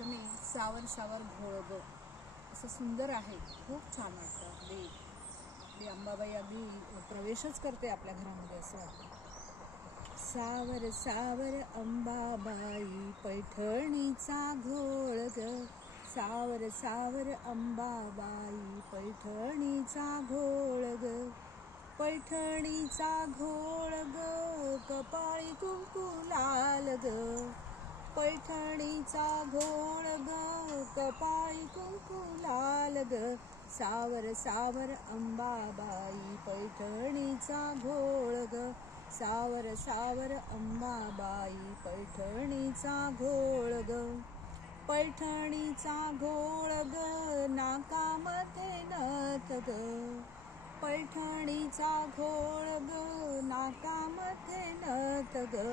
वाचणे सावर सावर घोळ ग. असं सुंदर आहे. खूप छान वाटतं. अगदी. आपली अंबाबाई अगदी प्रवेशच करते आपल्या घरामध्ये असं वाटतं. सावर सावर अंबाबाई पैठणीचा घोळ ग. सावर सावर अंबाबाई पैठणीचा घोळ ग. पैठणीचा घोळ ग. कपाळी कुंकू लाल ग. पैठणीचा घोळ ग कपाळी कुंकू लाल ग. सावर सावर अंबाबाई पैठणीचा घोळ ग. सावर सावर अंबाबाई पैठणीचा घोळ ग. पैठणीचा घोळ ग नाकामध्ये नथ ग. पैठणीचा घोळ ग नाकामध्ये नथ ग.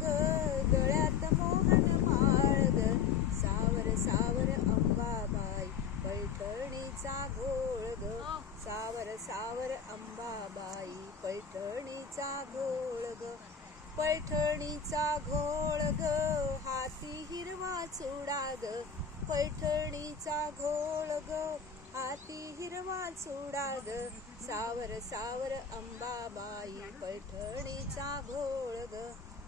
ग गळ्यात मोहन माळग ग सावर सावर अंबाबाई पैठणीचा घोळ ग सावर सावर अंबाबाई पैठणीचा घोळ ग पैठणीचा घोळ ग हाती हिरवा चुडा ग पैठणीचा घोळ ग हाती हिरवा चुडा ग सावर सावर अंबाबाई पैठणीचा घोळ ग